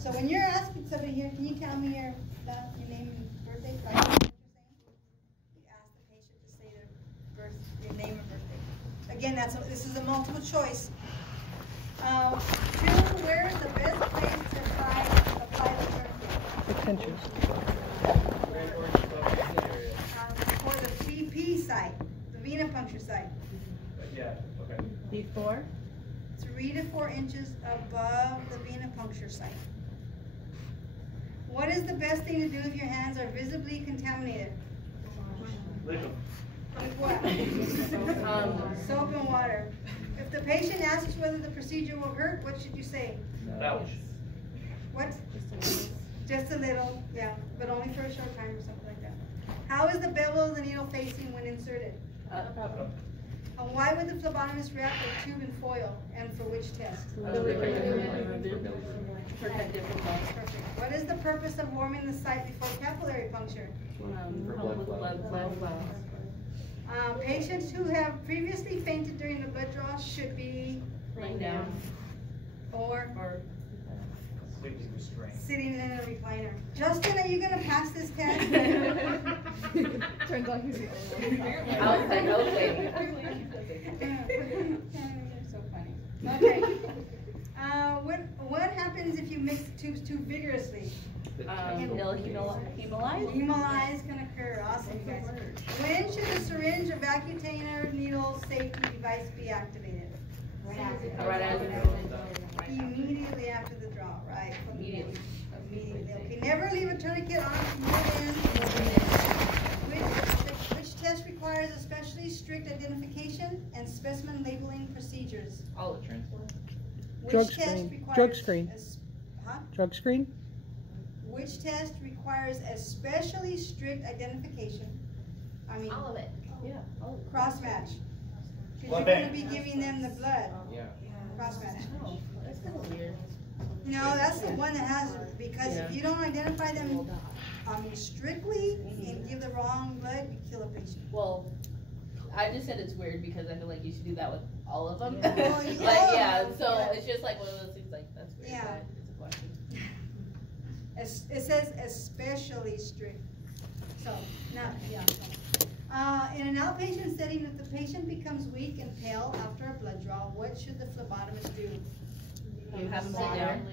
So when you're asking somebody here, can you tell me your name and birthday? Like what you're saying? You ask the patient to say your name and birthday. Again, this is a multiple choice. 2, where is the best place to apply the tourniquet? The pinches. For the VP site, the venipuncture site. Yeah, okay. Before? 3 to 4 inches above the venipuncture site. What is the best thing to do if your hands are visibly contaminated? Lick them. With what? Soap and water. If the patient asks whether the procedure will hurt, what should you say? Ouch. What? Just a little, yeah, but only for a short time or something like that. How is the bevel of the needle facing when inserted? Why would the phlebotomist wrap the tube in foil, and for which test? Perfect. What is the purpose of warming the site before capillary puncture? Patients who have previously fainted during the blood draw should be laying down or Sitting in a recliner. Justin, are you going to pass this test? Turns out he's the only one. I was like, okay. You're so funny. Okay. What happens if you mix the tubes too vigorously? Hemolyze can occur. Awesome, you guys. When should a syringe or vacutainer needle safety device be activated? Right after. Immediately after the draw, right? Immediately. Okay, never leave a tourniquet on Which test requires especially strict identification and specimen labeling procedures? All the transport. Drug screen. Drug screen. Drug screen. Which test requires especially strict identification? I mean, all of it. Yeah, all of it. Cross match. Because you're going to be giving them the blood. Yeah. Cross match. Oh, that's kind of weird. No, that's the one that has it. Because if you don't identify them, strictly and give the wrong blood, you kill a patient. Well, I just said it's weird because I feel like you should do that with all of them. Well, It's just like one of those things like, that's weird. Yeah. But it's a question. It says especially strict. So, not, yeah. In an outpatient setting, if the patient becomes weak and pale after a blood draw, what should the phlebotomist do? Have them sit down.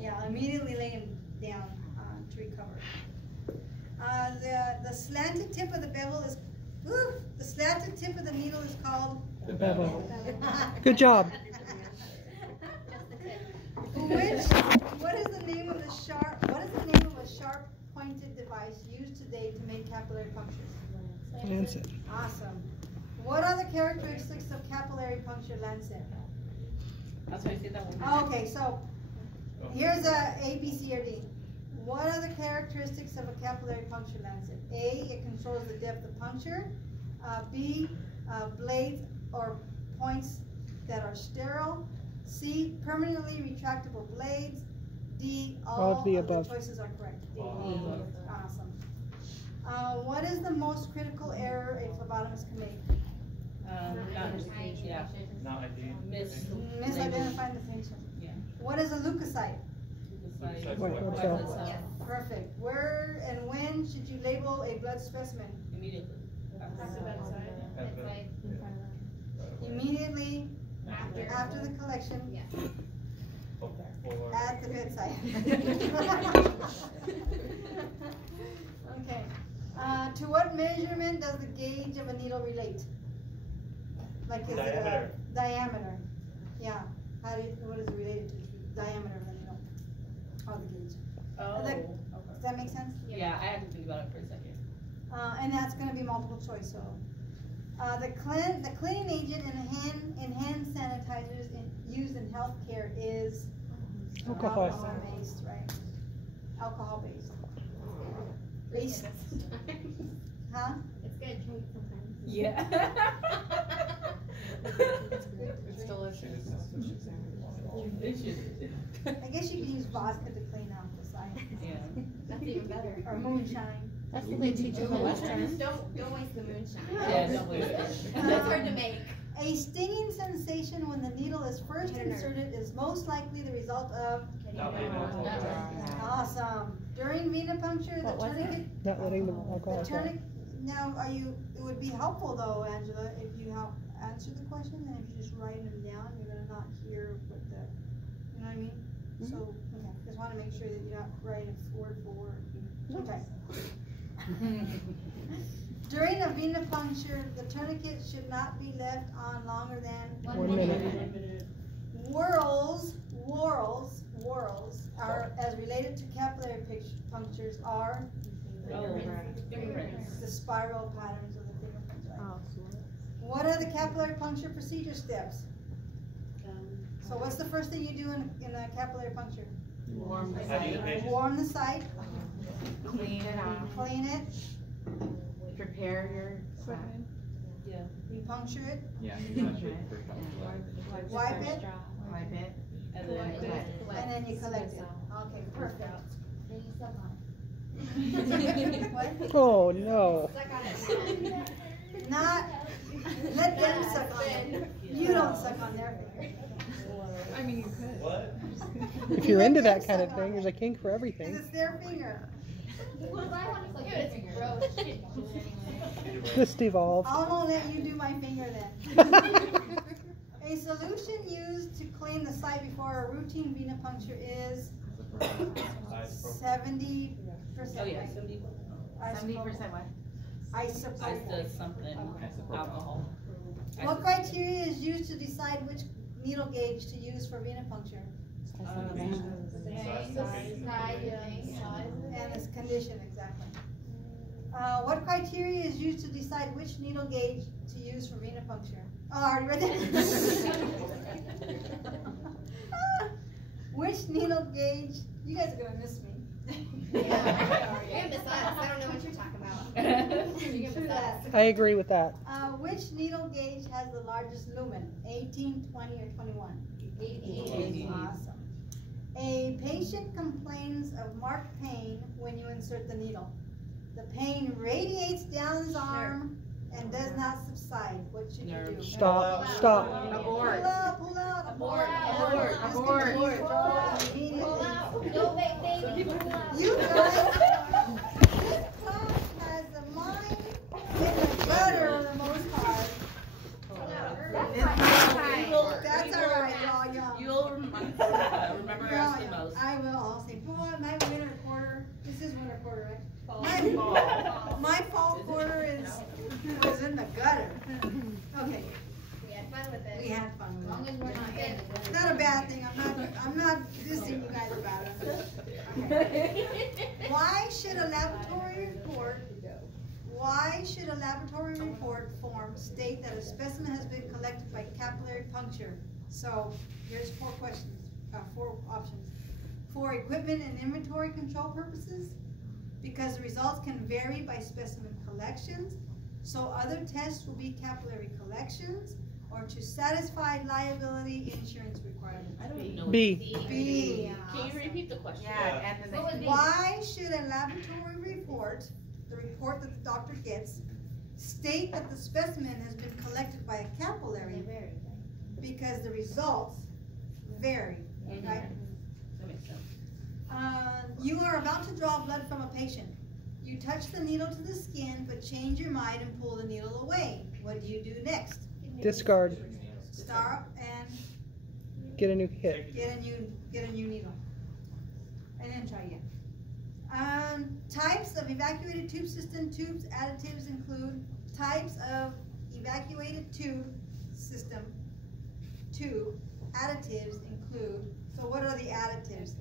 Yeah, immediately lay him down to recover. The slanted tip of the bevel is, the slanted tip of the needle is called? The bevel. Good job. What is the name of a sharp pointed device used today to make capillary punctures? Lancet. Awesome. What are the characteristics of capillary puncture lancet? That's why I said that one. Okay, so here's A, B, C, or D. What are the characteristics of a capillary puncture lancet? A, it controls the depth of puncture. B, blades or points that are sterile. C, permanently retractable blades. D, all of the above choices are correct. D. Awesome. What is the most critical error a phlebotomist can make? Misidentifying the patient. Yeah. What is a leukocyte? Perfect. Where and when should you label a blood specimen? Immediately. Immediately after the collection. Yeah. At the bedside. Okay. To what measurement does the gauge of a needle relate? Like is Diameter. it a diameter? Yeah. What is it related to? Diameter of the needle. Or the gauge. Oh, Does okay. that make sense? Yeah, I had to think about it for a second. And that's going to be multiple choice. So, the cleaning agent in hand sanitizers used in healthcare is Alcohol. based, right? Alcohol based. Based. Huh? It's good to drink sometimes. Yeah. It's delicious. I guess you can use vodka to clean out the side. Yeah. That's even better. Or moonshine. That's what they teach in the Western. Don't waste the moonshine. Yeah, don't waste it. That's hard to make. A stinging sensation when the needle is first inserted is most likely the result of. Awesome. During venipuncture, the tourniquet. Not letting the alcohol. Now, it would be helpful though, Angela, if you have answered the question, and if you just write them down, you're gonna not hear what the, you know what I mean? So, okay, just wanna make sure that you're not writing it word for word. Okay. During a venipuncture, the tourniquet should not be left on longer than 1 minute. Whorls are, as related to capillary punctures, are the spiral patterns of the fingerprints, right? What are the capillary puncture procedure steps? So what's the first thing you do in a capillary puncture? Warm the site. Warm the site. Clean it off. Clean it. Prepare your side. You puncture it. Yeah. Wipe it. Wipe it. And then And then you collect it. Okay, perfect. Then you suck on it. What? Oh no. Suck on it. Not, let them suck on it. You don't suck on their finger. I mean, you could. What? If you're into that kind of thing, there's a kink for Because everything. it's their finger. Well, I want to suck your finger. Gross. Just evolved. I won't let you do my finger then. A solution used to clean the site before a routine venipuncture is 70%. Oh yeah, 70% what? Isopropyl. something alcohol. What criteria is used to decide which needle gauge to use for venipuncture? And its condition, exactly. What criteria is used to decide which needle gauge to use for venipuncture? Oh, I already read that. Which needle gauge? You guys are gonna miss me. Yeah. You're gonna miss us. I don't know what you're talking about. You're gonna miss us. I agree with that. Which needle gauge has the largest lumen? 18, 20, or 21? 18. Awesome. A patient complains of marked pain when you insert the needle. The pain radiates down his arm and does not subside. What should you do? Stop. Stop. Abort. Pull out. Abort. Abort. Pull out. No wait, baby. Pull out. You guys, this class has the mind in the gutter for the most part. That's all right, y'all. You'll remember us the most. I will. I'll say, boy, my winter quarter. This is winter quarter, right? My fall quarter was in the gutter. Okay, We had fun with it. we had fun As with long it. as we're not in it. It's not a bad thing. I'm not dissing you guys about it. Okay. Why should a laboratory report form state that a specimen has been collected by capillary puncture? So here's four options. For equipment and inventory control purposes, because the results can vary by specimen collections, so other tests will be capillary collections, or to satisfy liability insurance requirements. I don't know. B. B. Can you repeat the question? Yeah, and then What would be? Why should a laboratory report, the report that the doctor gets, state that the specimen has been collected by a capillary? Because the results vary, right? That makes sense. You are about to draw blood from a patient. You touch the needle to the skin, but change your mind and pull the needle away. What do you do next? Discard. Stop and Get a new kit. get a new needle, and then try again. Types of evacuated tube system tubes additives include types of evacuated tube system tube additives include. So what are the additives?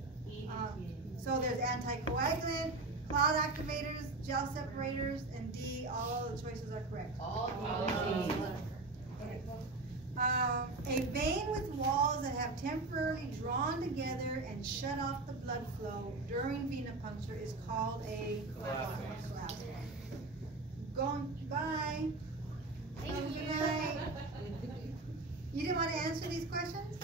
So there's anticoagulant, cloud activators, gel separators, and D. All of the choices are correct. A vein with walls that have temporarily drawn together and shut off the blood flow during venipuncture is called a clasp. Bye. Thank you. Good night. You didn't want to answer these questions?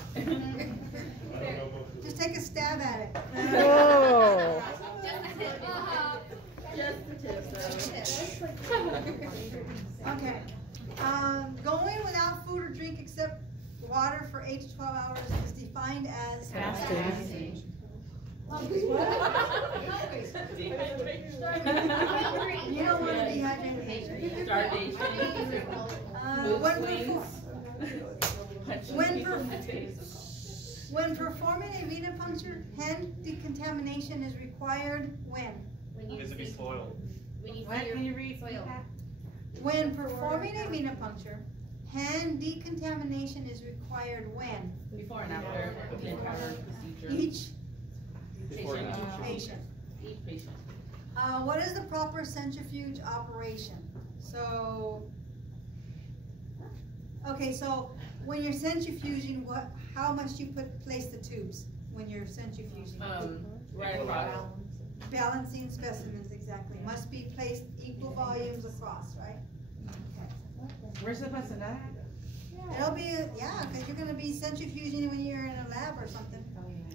Just take a stab at it. Oh. Just the tip, though. Okay. Going without food or drink except water for 8 to 12 hours is defined as Fasting. You don't want to dehydrate. Starvation. When performing a venipuncture, hand decontamination is required when? Needs to be soiled. Can you read soil? When performing a venipuncture, hand decontamination is required when? Before and after the entire procedure. Each Before Patient. patient. Each patient. What is the proper centrifuge operation? So, okay, so when you're centrifuging, how much you place the tubes when you're centrifuging? Right across. Balancing specimens, exactly. Must be placed equal volumes across, right? Where's the person at? It'll be, yeah, because you're gonna be centrifuging when you're in a lab or something.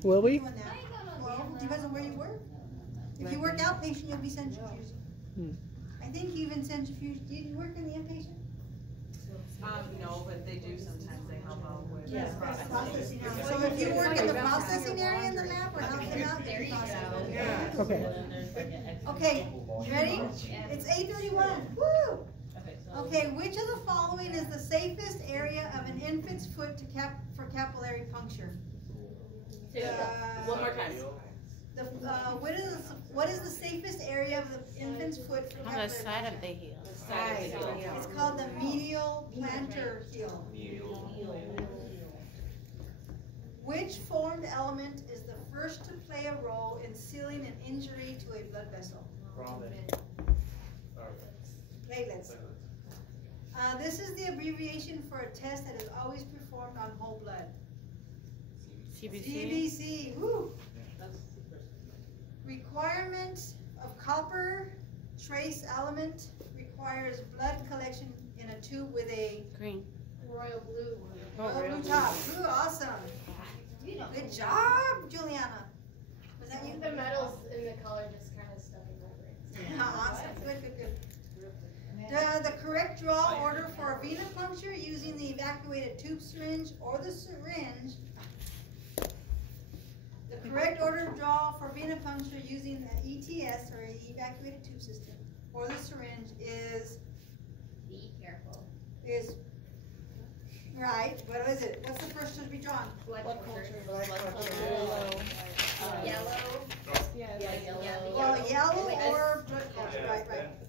Will we? Doing that. Well, depends on where you work. If you work outpatient, you'll be centrifuging. I think you even centrifuge, do you work in the inpatient? No, but they do sometimes, they help out with. Yes, processing area. So if you work in the processing area in the lab or helping out, There you go. Yeah. Okay. Okay, ready? It's 8:31, woo! Okay, which of the following is the safest area of an infant's foot for capillary puncture? One more time. What is the safest area of the infant's foot for On capillary the side puncture? of the heel. It's called the medial plantar heel. Which formed element is the first to play a role in sealing an injury to a blood vessel? Platelets. This is the abbreviation for a test that is always performed on whole blood. CBC. CBC, woo! Requirement of copper trace element requires blood collection in a tube with a Green. Royal blue. blue top. Ooh, awesome. Good job, Juliana. Was that you? The metals in the color just kind of stuck in my brain. Awesome. Good. The correct draw order for a venipuncture using the evacuated tube syringe or the syringe. The correct order of draw for venipuncture using the ETS or evacuated tube system or the syringe is Be careful. right. What is it? What's the first to be drawn? Blood culture. Yellow. Yellow. Well, yellow or blood culture. Right.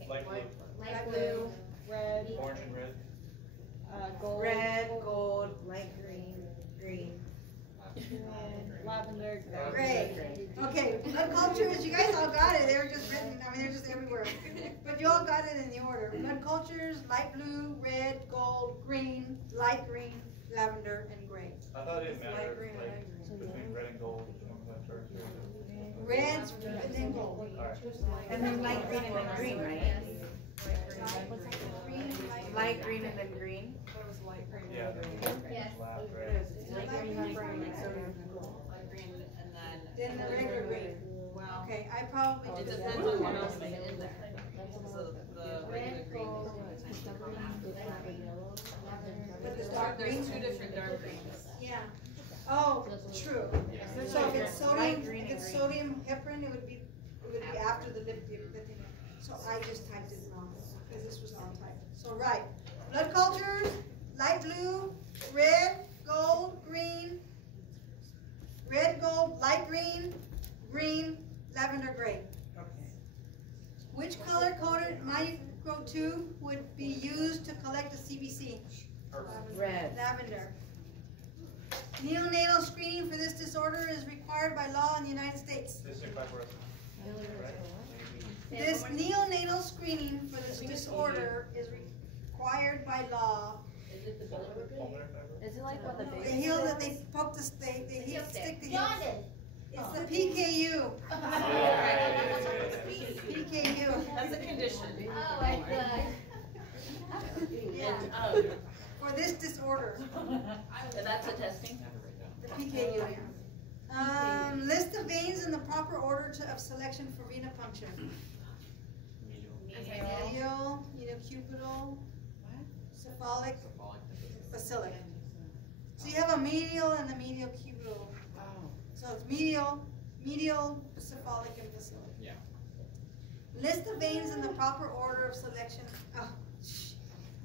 Light blue, Light blue. Red, orange and red. gold. Red, gold, light green, green. Lavender. Great. Okay, blood cultures, you guys all got it. They were just written, they're just everywhere. But you all got it in the order. Blood cultures, light blue, red, gold, green, light green, lavender, and gray. I thought it didn't matter, Light green, like, light green. between red and gold, which one was that first? Reds, and then gold. Alright. And then light green and then green, right? Green, Light green and then green. Yeah. Yes. Last red. light green, Light green and then the regular green. Well, Okay, I probably it did depends that. on what else is in there. So the regular green is potentially from But the after. dark green? There's two different dark greens. Yeah. Oh, true. So if it's Light green and green. sodium heparin, it would be after the lithium. So I just typed it wrong, because this was all typed. So right, blood cultures, light blue, red, gold, green, red, gold, light green, green, lavender, gray. Which color-coded microtube would be used to collect a CBC? Red. Lavender. Neonatal screening for this disorder is required by law in the United States. Cystic fibrosis. Right? This neonatal screening for this disorder is required by law. Pulmonary fibrosis. Is it like what the The baby? heel that they poke the, they stick the heel. Jaundice. It's the PKU. PKU. That's a condition. Oh, my God. Yeah, for this disorder, And that's a testing? the PKU. List the veins in the proper order of selection for venipuncture. Medial, cubital, cephalic, basilic. So you have a medial and a medial cubital. So it's medial, cephalic, and basilic. Yeah. List the veins in the proper order of selection.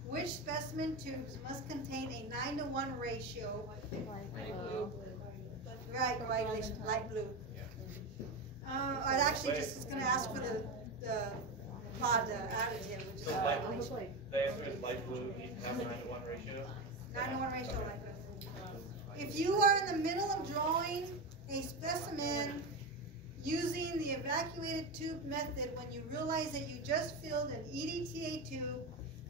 Which specimen tubes must contain a 9:1 ratio? Right, light blue. I actually just was going to ask for the additive, which is So the answer is light blue needs to have a 9:1 ratio. 9:1 ratio light blue. If you are in the middle of drawing a specimen using the evacuated tube method, when you realize that you just filled an EDTA tube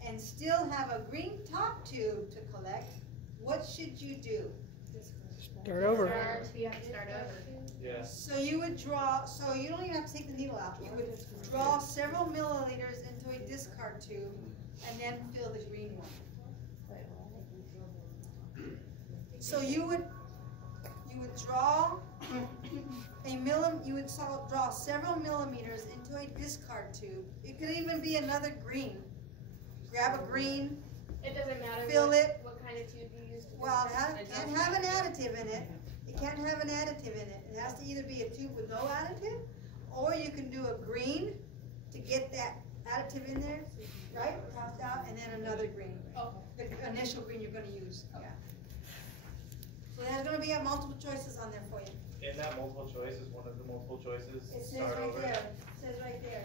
and still have a green top tube to collect, what should you do? Start over. You have to start over. Yeah. So you would draw, so you don't even have to take the needle out. You would draw several milliliters into a discard tube and then fill the green one. So you would draw draw several millimeters into a discard tube. It could even be another green. Grab a green. It doesn't matter Fill it. what kind of tube you use. Well, it can't have an additive in it. It can't have an additive in it. It has to either be a tube with no additive, or you can do a green to get that additive in there, right? Tossed out, and then another green. The initial green you're going to use. Yeah. So there's going to be multiple choices on there for you. In that multiple choice is one of the multiple choices. It says Start right over. there. It says right there.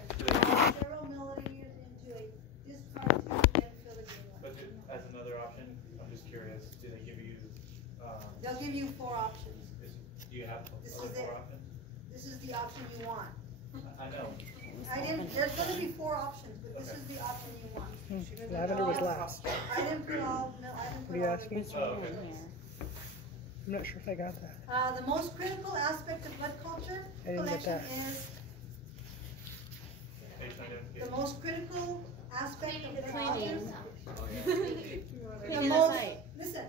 Several milliliters into a discard tube and then fill the green one. But as another option, I'm just curious, do they give you, They'll give you 4 options. do you have This other is it. 4 options? This is the option you want. I know. There's going to be 4 options, but this is the option you want. Lavender was last. I didn't put all. What are you asking? Oh, okay. I'm not sure if I got that. The most critical aspect of blood culture I didn't get collection that. is Patient the identification. most critical aspect of blood culture. Oh, yeah. The most, listen,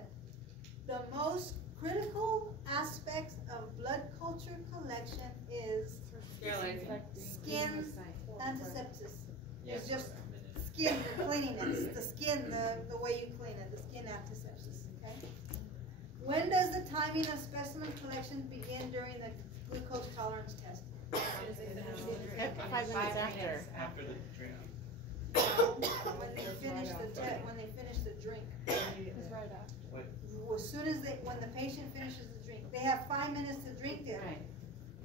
the most critical aspects of blood culture collection is skin antisepsis. It's just skin cleanliness, the skin, the way you clean it, the skin antisepsis, okay? When does the timing of specimen collection begin during the glucose tolerance test? 5 minutes after. After the drink. When they finish the drink. Wait. As soon as when the patient finishes the drink, they have 5 minutes to drink it. Right.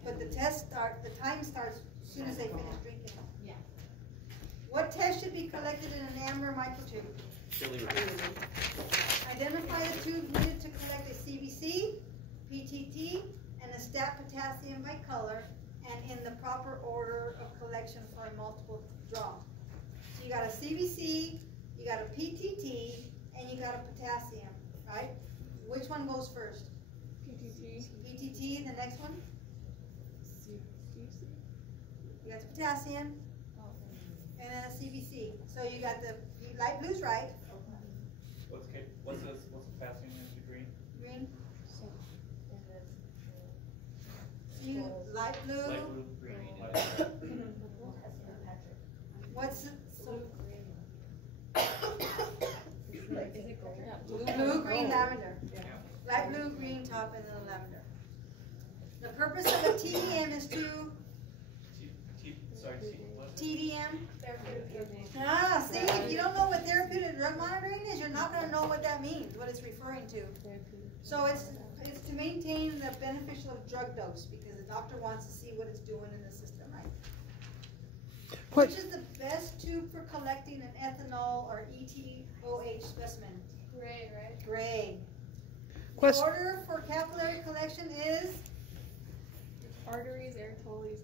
But the time starts as soon as they finish drinking. Yeah. What test should be collected in an amber microtube? Identify the tube needed to collect a CBC, PTT, and a stat potassium by color, and in the proper order of collection for a multiple draw. So you got a CBC, you got a PTT, and you got a potassium, right? Which one goes first? PTT, the next one? You got the potassium, and then a CBC. So you got the light blue's right. What's the potassium in the green? Green. Light blue. Light blue, green, light blue. What's it? Blue, green, lavender. Light blue, green top, and then lavender. The purpose of a TDM is to TDM. See, if you don't know what therapeutic drug monitoring is, you're not going to know what that means, what it's referring to. So it's to maintain the beneficial of drug dose, because the doctor wants to see what it's doing in the system, right? Which is the best tube for collecting an ethanol or ETOH specimen? Gray, right? Gray. Question. The order for capillary collection is? Arteries, arterioles,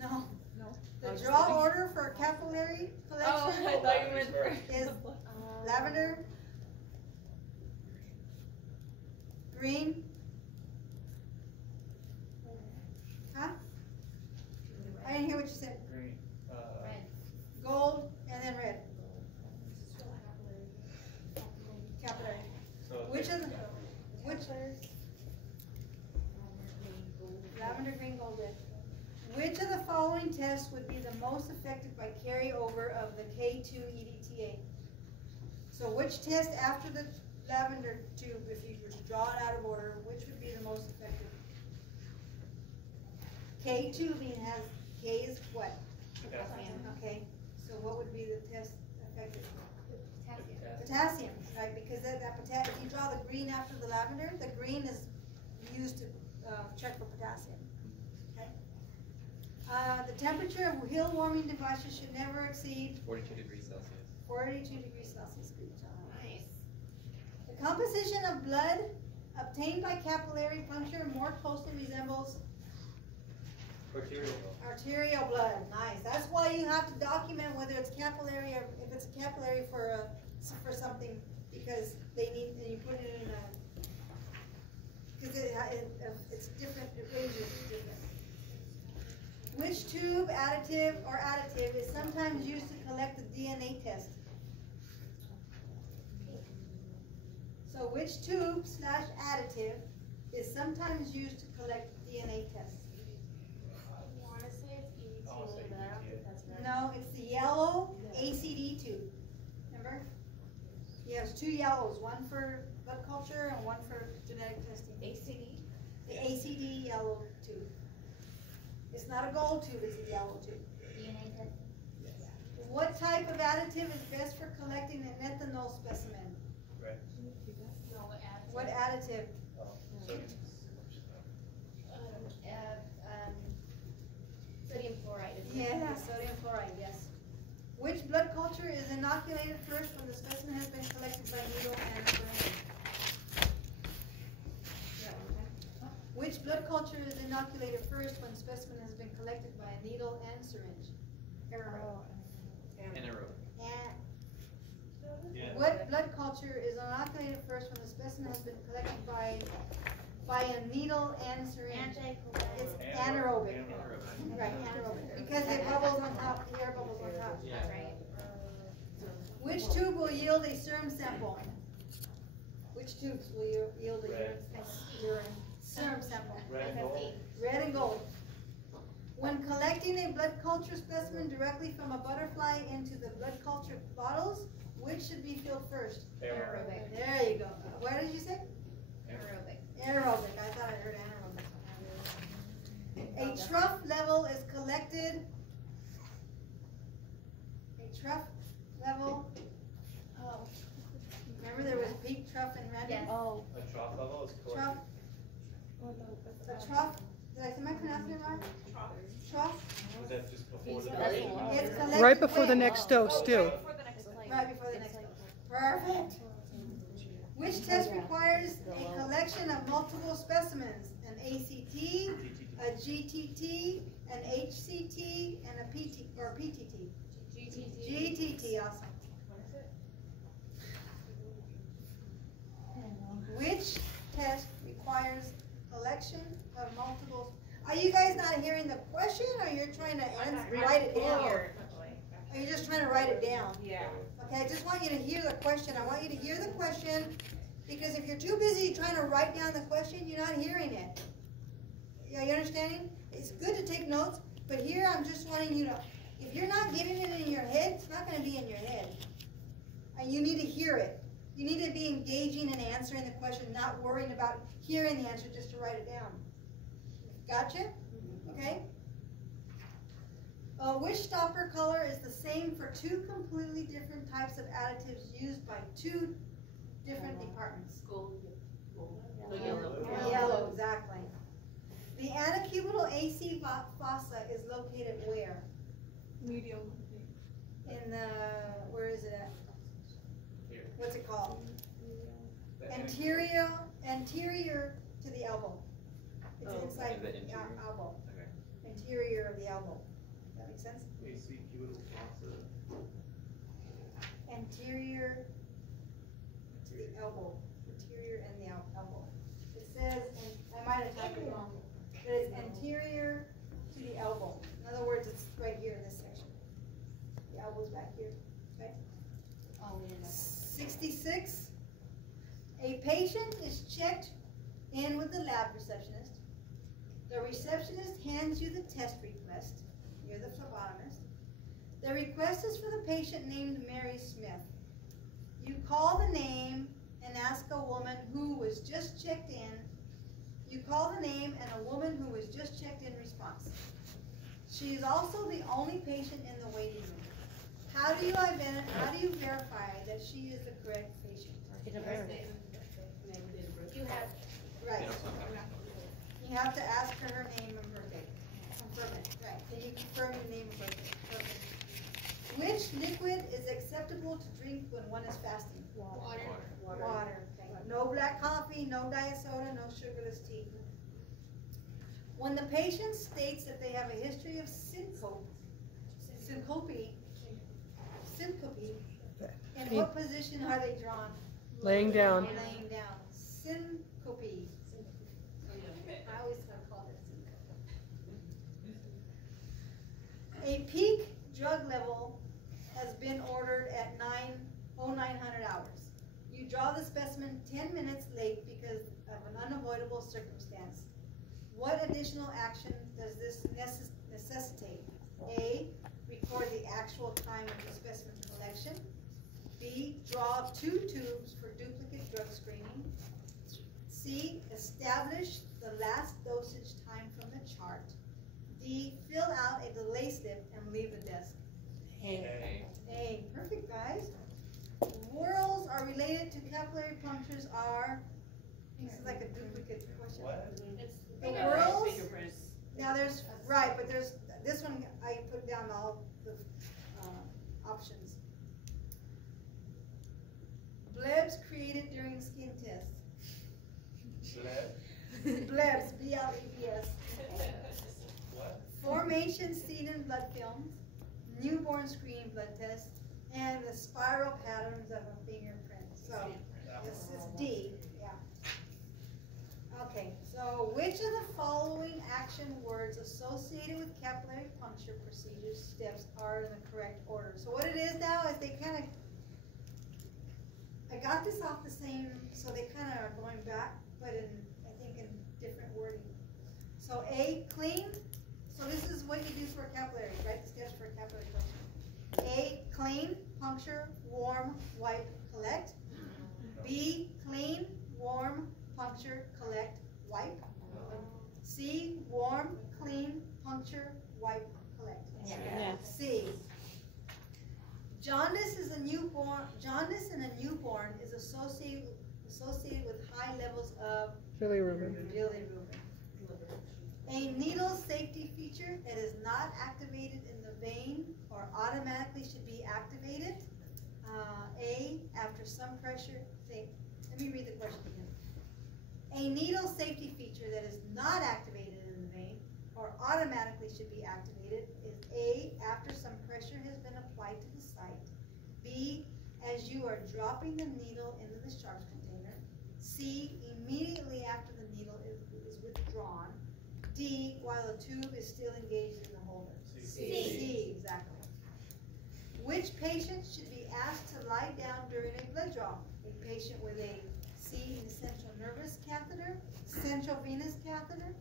No. No. The draw order for capillary collection I thought you meant for is lavender, green, huh? I didn't hear what you said. Green. Gold and then red. Capillary. So Which lavender, green, gold, red. Which of the following tests would be the most affected by carryover of the K2 EDTA? So which test after the lavender tube, if you were to draw it out of order, which would be the most effective? K tubing has, K is what? Okay, so what would be the test effective? Potassium, right, because that potassium, if you draw the green after the lavender, the green is used to check for potassium. Okay. The temperature of hill warming devices should never exceed 42 degrees Celsius. 42 degrees Celsius. Good job. Nice. The composition of blood obtained by capillary puncture more closely resembles arterial blood. Nice. That's why you have to document whether it's capillary or if it's capillary for something, because they need, and you put it in a, because it's different, the range is different. Which tube additive is sometimes used to collect the DNA test? So which tube / additive is sometimes used to collect DNA tests? I want to say it's EDT, but I don't think that's right. No, it's the yellow ACD tube. Remember? Yes, two yellows, one for blood culture and one for genetic testing. ACD? The ACD yellow tube. It's not a gold tube, it's a yellow tube. DNA test? What type of additive is best for collecting an ethanol specimen? No, What additive? Sodium chloride. Yeah, sodium chloride, yes. Which blood culture is inoculated first when the specimen has been collected by needle and syringe? Which blood culture is inoculated first when specimen has been collected by a needle and syringe? Anaerobic. What blood culture is inoculated first when the specimen has been collected by a needle and syringe? It's anaerobic. Right, anaerobic. Because it bubbles on top, the air bubbles on top. Yeah. Right. Which tube will yield a serum sample? Which tubes will yield a urine serum sample? Red and gold. Red and gold. When collecting a blood culture specimen directly from a butterfly into the blood culture bottles, which should be filled first? Aerobic. There you go. What did you say? Aerobic. Aerobic. I thought I heard anaerobic. A trough level is collected. A trough level. Oh. Remember there was peak, trough, and random? Yes. Oh. A trough level is collected. Trough. A trough. Am I pronouncing it right? Trough. Was that just before the It's dose? collected Right before the when? next dose, too. Right before the next dose. Perfect. Which test requires a collection of multiple specimens? An ACT, a GTT, an HCT, and a PT or PTT. GTT, awesome. Which test requires collection of multiple? Are you guys not hearing the question, or you're trying to write it down? Or are you just trying to write it down? Yeah. Okay, I just want you to hear the question. I want you to hear the question, because if you're too busy trying to write down the question, you're not hearing it. Are you understanding? It's good to take notes, but here I'm just wanting you to, if you're not getting it in your head, it's not going to be in your head. And you need to hear it. You need to be engaging and answering the question, not worrying about hearing the answer just to write it down. Gotcha? Okay? Which stopper color is the same for two completely different types of additives used by two different departments? Yellow, exactly. The anacubital AC fossa is located where? Medium. In the, where is it at? Here. What's it called? The Anterior to the elbow. It's inside Is it the interior? elbow. Okay. Interior of the elbow. That makes sense? AC cubital fossa. Anterior to the elbow. Anterior and the elbow. It says, and I might have typed it wrong, but it's anterior to the elbow. In other words, it's right here in this section. The elbow's back here, okay? 66. A patient is checked in with the lab receptionist. The receptionist hands you the test request. You're the phlebotomist. The request is for the patient named Mary Smith. You call the name and ask a woman who was just checked in. You call the name and a woman who was just checked in response. She is also the only patient in the waiting room. How do you verify that she is the correct patient? You have. Right. You have to ask her name and birthday. Confirm it. Right. Then you confirm your name and birthday. Perfect. Which liquid is acceptable to drink when one is fasting? Water. Water. Okay. No black coffee, no diet soda, no sugarless tea. When the patient states that they have a history of syncope, in what position are they drawn? Laying down. Laying down. Syncope. I always call it syncope. A peak drug level has been ordered at 900 hours. You draw the specimen 10 minutes late because of an unavoidable circumstance. What additional action does this necessitate? A, record the actual time of the specimen collection. B, draw 2 tubes for duplicate drug screening. C, establish the last dosage time from the chart. D, fill out a delay slip and leave the desk. A. Perfect, guys. Whorls are related to capillary punctures are, this is like a duplicate question. What? The whorls, now there's, right, but there's, this one I put down all the options. Blebs created during skin tests. Blebs, B-L-E-B-S. What? Formations seen in blood films, newborn screening blood tests, and the spiral patterns of a fingerprint. So this is D, yeah. Okay, so which of the following action words associated with capillary puncture procedure steps are in the correct order? So what it is now is they kind of, I got this off the same, so they kind of are going back, but in, I think in different wording. So A, clean. So this is what you do for a capillary, right? The steps for a capillary puncture. A, clean, puncture, warm, wipe, collect. B, clean, warm, puncture, collect, wipe. C, warm, clean, puncture, wipe, collect. Yeah. C. Jaundice in a newborn is associated with high levels of Bilirubin. bilirubin. A needle safety feature that is not activated in the vein or automatically should be activated. A, after some pressure, let me read the question again. A needle safety feature that is not activated in the vein or automatically should be activated is A, after some pressure has been applied to the site. B, as you are dropping the needle into the discharge container. C, immediately after the needle is withdrawn. D, while the tube is still engaged in the holder. C, exactly. Which patient should be asked to lie down during a blood draw? A patient with a C, central nervous catheter, central venous catheter.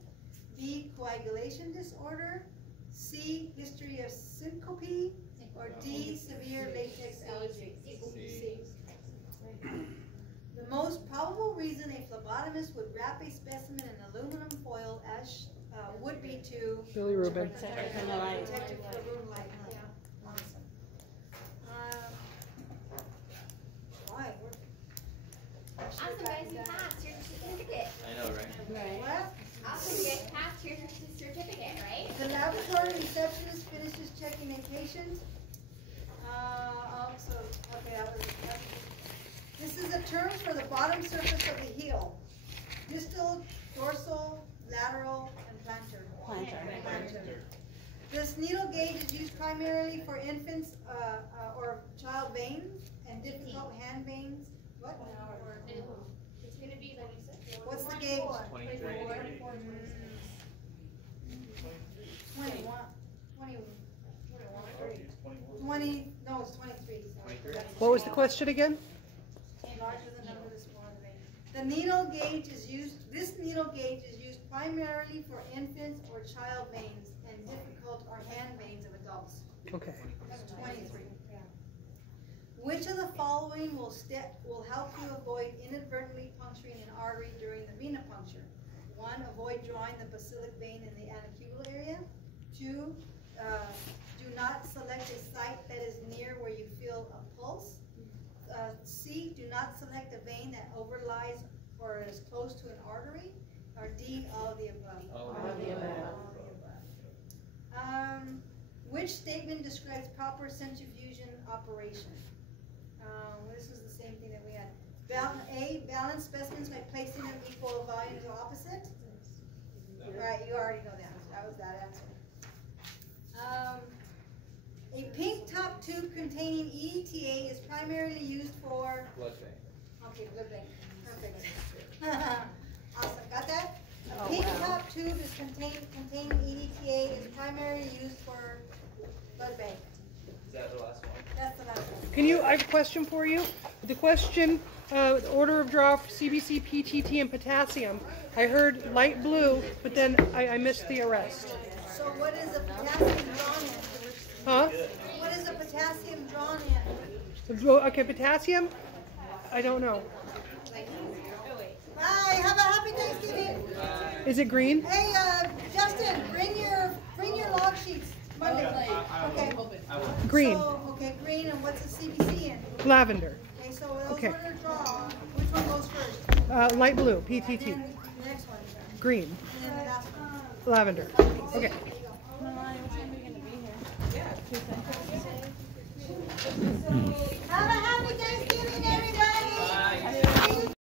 B, coagulation disorder. C, history of syncope. Or D, severe latex allergy. C. The most probable reason a phlebotomist would wrap a specimen in aluminum foil as would be to Bilirubin. protect it from the room light. Yeah. Awesome. Right. Awesome, guys, you passed your certificate. I know, right? What? Awesome, you guys passed your certificate, right? The laboratory receptionist finishes checking a patient. This is a term for the bottom surface of the heel. Distal, dorsal, lateral, and plantar. Plantar. This needle gauge is used primarily for infants or child veins and difficult hand veins. What? It's going to be like you said. What's the gauge? 23. 21. No, it's 23. 23? What was the question again? Larger the number, the smaller the vein. The needle gauge is used, this needle gauge is used primarily for infants or child veins and difficult or hand veins of adults. Okay. That's 23. Which of the following will help you avoid inadvertently puncturing an artery during the venipuncture? 1, avoid drawing the basilic vein in the antecubital area. 2, do not select a site that is near where you feel a pulse. C, do not select a vein that overlies or is close to an artery. Or D, all of the above. All of the above. Which statement describes proper centrifugation operation? This is the same thing that we had. A, balance specimens by placing them equal volumes or opposite. Right, you already know that. That was that answer. A pink top tube containing EDTA is primarily used for Blood bank. Okay, blood bank. Perfect. Awesome. Got that? A pink top tube is containing EDTA is primarily used for blood bank. Is that the last one? That's the last one. Can you, I have a question for you. The question, the order of draw for CBC, PTT, and potassium. I heard light blue, but then I missed the rest. So what is a potassium drawn in? Huh? What is a potassium drawn in? Okay, potassium? I don't know. Bye. Have a happy Thanksgiving. Is it green? Hey, Justin, bring your log sheets Monday. Okay. Green. So, okay, green, and what's the CBC in? Lavender. Okay, so those Okay. order of draw. Which one goes first? Light blue, And PTT. then the next one. Green. And then the last one. Lavender. Okay. Have a happy Thanksgiving.